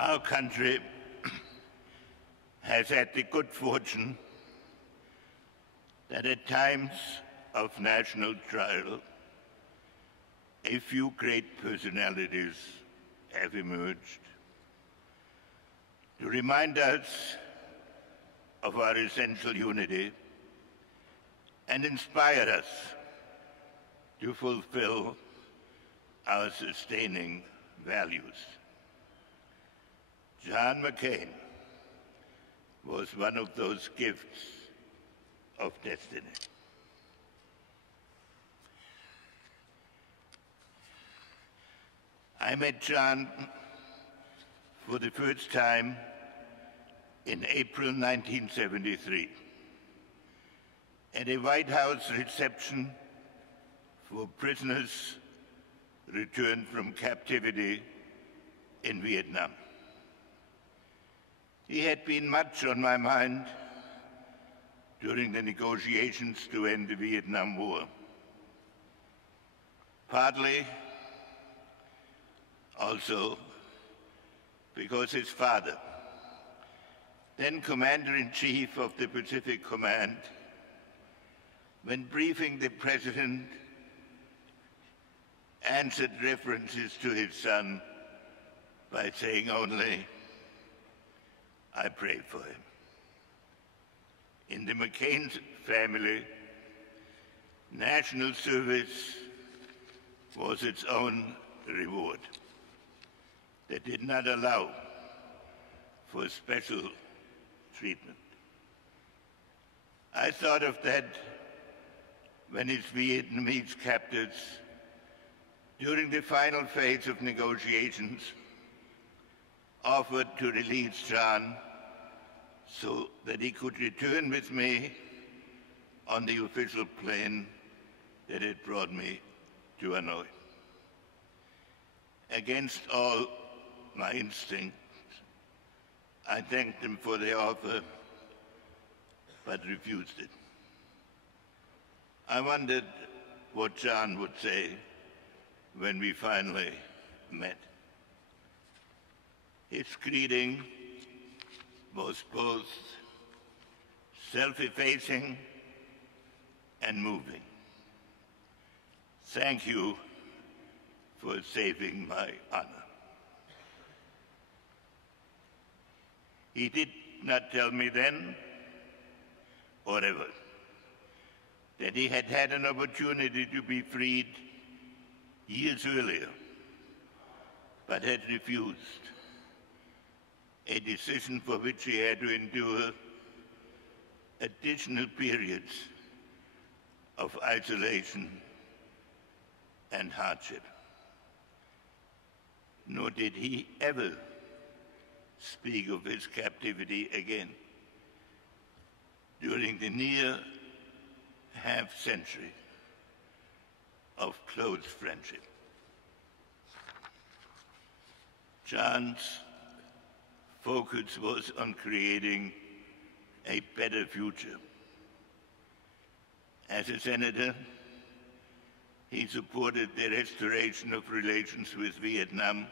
Our country has had the good fortune that at times of national trial, a few great personalities have emerged to remind us of our essential unity and inspire us to fulfill our sustaining values. John McCain was one of those gifts of destiny. I met John for the first time in April 1973 at a White House reception for prisoners returned from captivity in Vietnam. He had been much on my mind during the negotiations to end the Vietnam War, partly also because his father, then Commander-in-Chief of the Pacific Command, when briefing the President, answered references to his son by saying only, "I pray for him." In the McCain family, national service was its own reward that did not allow for special treatment. I thought of that when his Vietnamese captors, during the final phase of negotiations, offered to release John so that he could return with me on the official plane that had brought me to Hanoi. Against all my instincts, I thanked him for the offer, but refused it. I wondered what John would say when we finally met. His greeting was both self-effacing and moving. "Thank you for saving my honor." He did not tell me then, or ever, that he had had an opportunity to be freed years earlier, but had refused, a decision for which he had to endure additional periods of isolation and hardship. Nor did he ever speak of his captivity again during the near half-century of close friendship. John's focus was on creating a better future. As a senator, he supported the restoration of relations with Vietnam,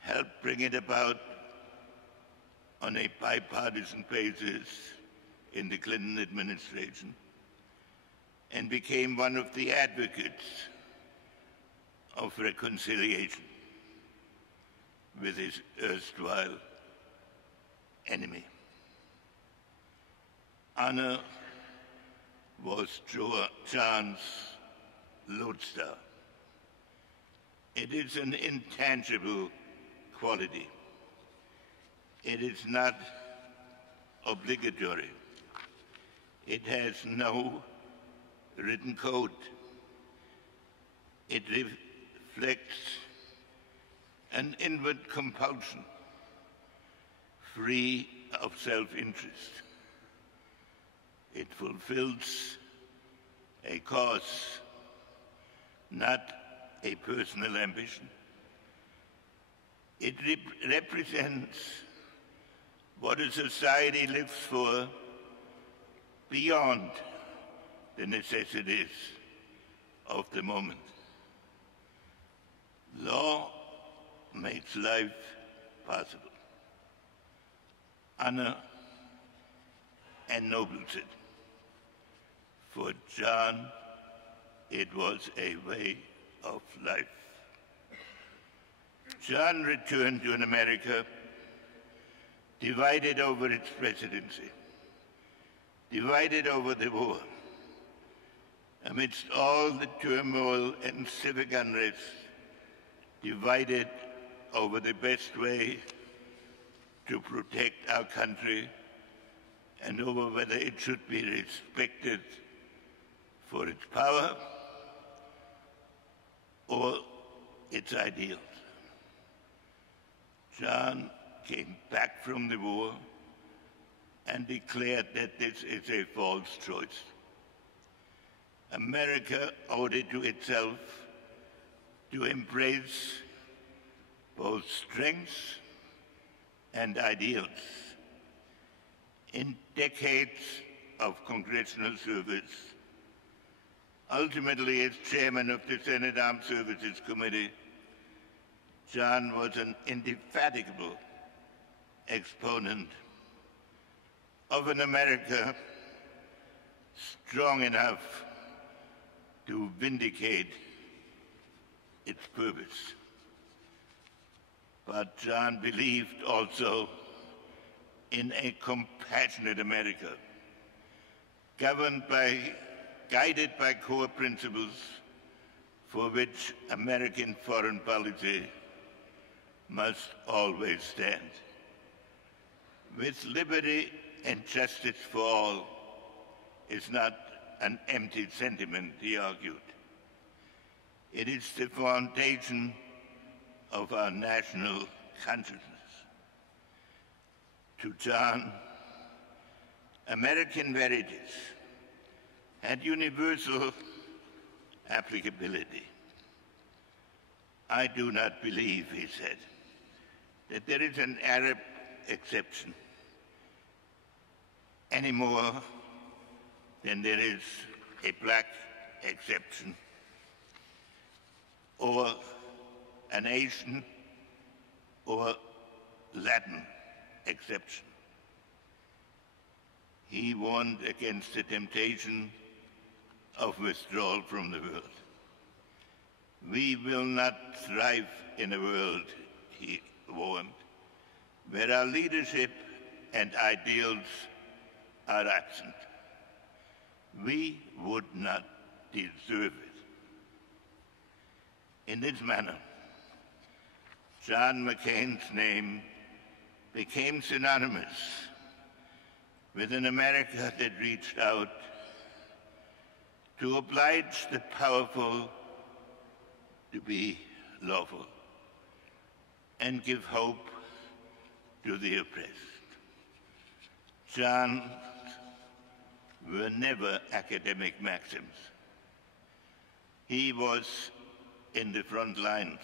helped bring it about on a bipartisan basis in the Clinton administration, and became one of the advocates of reconciliation with his erstwhile enemy. Honor was John's lodestar. It is an intangible quality. It is not obligatory. It has no written code. It reflects an inward compulsion, free of self-interest. It fulfills a cause, not a personal ambition. It represents what a society lives for beyond the necessities of the moment. Law makes life possible. Honor ennobles it. For John, it was a way of life. John returned to an America divided over its presidency, divided over the war, amidst all the turmoil and civic unrest, divided over the best way to protect our country and over whether it should be respected for its power or its ideals. John came back from the war and declared that this is a false choice. America owed it to itself to embrace both strengths and ideals. In decades of congressional service, ultimately as chairman of the Senate Armed Services Committee, John was an indefatigable exponent of an America strong enough to vindicate its purpose. But John believed also in a compassionate America, guided by core principles for which American foreign policy must always stand. With liberty and justice for all is not an empty sentiment, he argued. It is the foundation of our national consciousness. To John, American verities had universal applicability. I do not believe, he said, that there is an Arab exception any more than there is a black exception or an Asian or Latin exception. He warned against the temptation of withdrawal from the world. We will not thrive in a world, he warned, where our leadership and ideals are absent. We would not deserve it. In this manner, John McCain's name became synonymous with an America that reached out to oblige the powerful to be lawful and give hope to the oppressed. John's were never academic maxims. He was in the front lines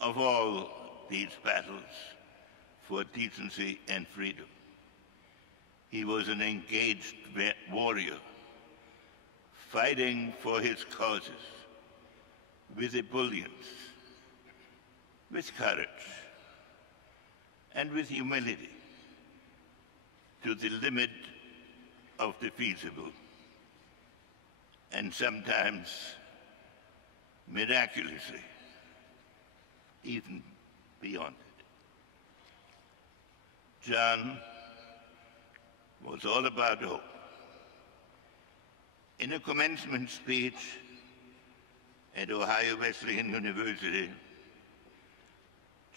of all these battles for decency and freedom. He was an engaged warrior, fighting for his causes with ebullience, with courage, and with humility to the limit of the feasible, and sometimes miraculously even beyond it. John was all about hope. In a commencement speech at Ohio Wesleyan University,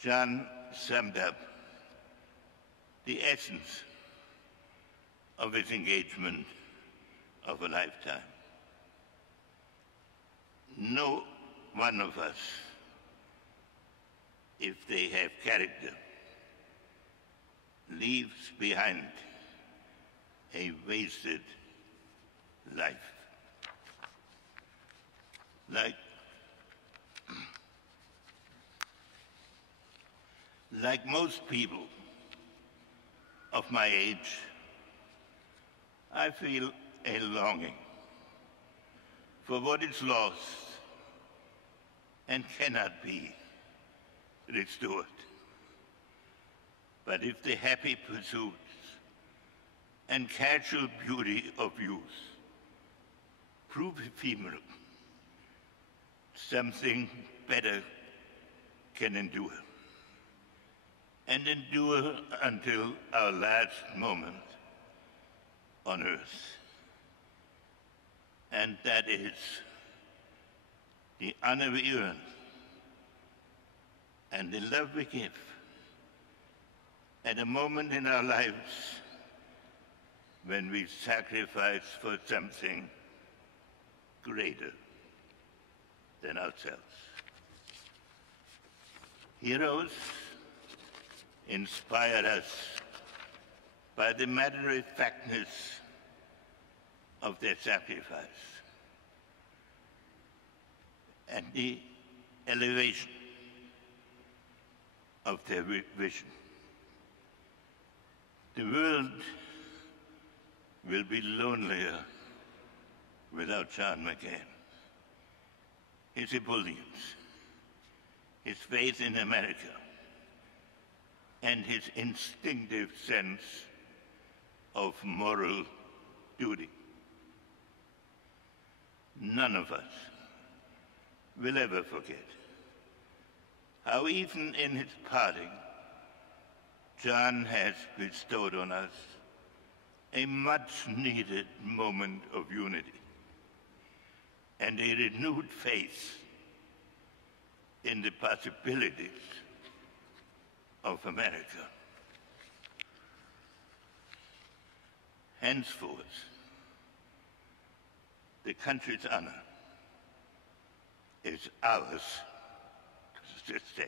John summed up the essence of his engagement of a lifetime. No one of us, if they have character, leaves behind a wasted life. Like most people of my age, I feel a longing for what is lost and cannot be restored. But if the happy pursuits and casual beauty of youth prove ephemeral, something better can endure, and endure until our last moment on earth. And that is the honor we earn and the love we give at a moment in our lives when we sacrifice for something greater than ourselves. Heroes inspire us by the matter-of-factness of their sacrifice and the elevation of their vision. The world will be lonelier without John McCain. His ebullience, his faith in America, and his instinctive sense of moral duty. None of us will ever forget how even in his parting, John has bestowed on us a much-needed moment of unity and a renewed faith in the possibilities of America. Henceforth, the country's honor is ours to sustain.